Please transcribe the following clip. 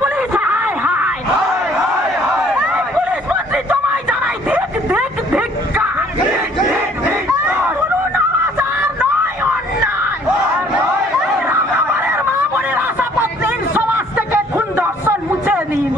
police হায় হায় police মন্ত্রী তোমায় জানাই ধিক ধিক ধিক্কা শুনুন আওয়াজ আর নয় অন্যায় রামনগরের মা বোনের আশা পত্নীর সমাজ থেকে খুন ধর্ষণ মুছে দিন